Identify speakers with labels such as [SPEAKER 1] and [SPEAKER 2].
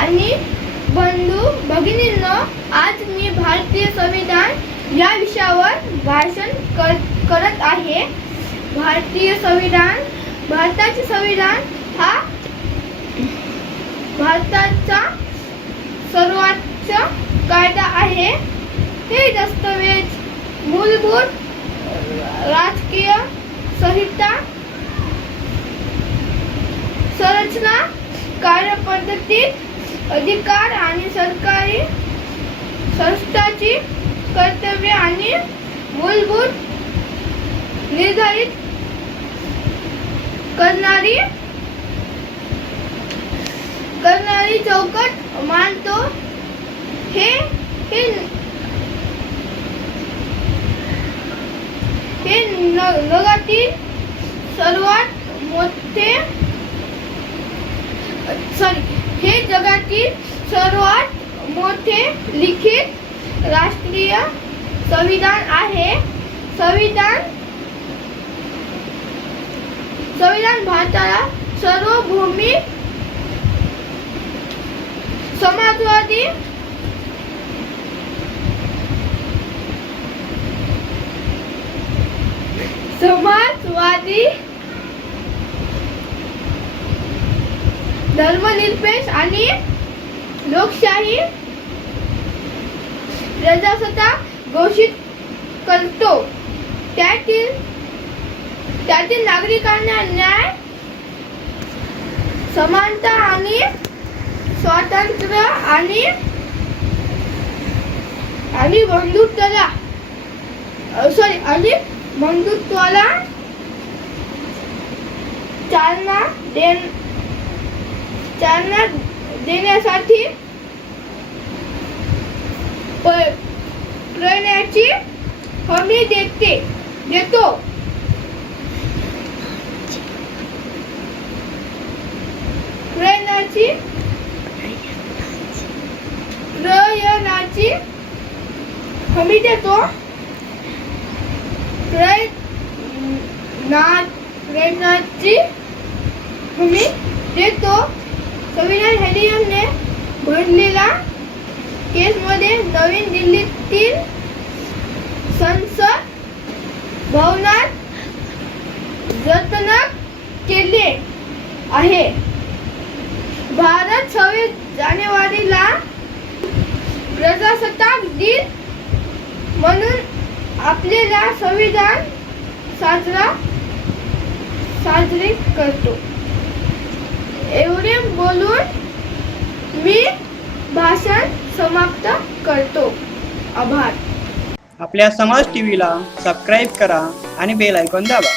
[SPEAKER 1] आणि बंधू भगिनींनो आज मी भारतीय संविधान या विषयावर भाषण कर, करत आहे. भारतीय संविधान भारताचे संविधान हा भारताचा सर्वोच्च कायदा आहे. हे दस्तवेज मूलभूत राजकीय संहिता संरचना कार्यपद्धतीत अधिकार आणि सरकारी संस्थाची कर्तव्य आणि मूलभूत निर्धारित करणारी करणारी चौकट मानतो. हे हे हे न- जगातील सर्वात मोठे सॉरी हे जगातील सर्वात मोठे लिखित राष्ट्रीय संविधान आहे. संविधान संविधान भारताला सर्वभूमी समाजवादी समाजवादी धर्मनिरपेक्ष आणि लोकशाही प्रजासत्ता घोषित करतो. त्यातील त्यातील नागरिकांना न्याय समानता आणि स्वातंत्र्य आणि आणि बंधुत्वाला सॉरी आणि बंधुत्वाला चालना देण चालना देण्यासाठी करण्याची हमी देते देतो. प्रयत्नाची प्रयत्नाची हमी देतो. प्रयत्ना प्रयत्नाची हमी देतो. संविधान हेडियमने भरलेला केसमध्ये नवीन दिल्लीतील संसद भवनात जतन केले आहे. भारत सव्वीस जानेवारीला प्रजासत्ताक दिन म्हणून आपल्याला संविधान साजरा साजरे करतो. एवढे बोलून मी भाषण समाप्त करतो. आभार.
[SPEAKER 2] आपल्या समाज टी व्हीला सबस्क्राईब करा आणि बेल ऐकून दाबा.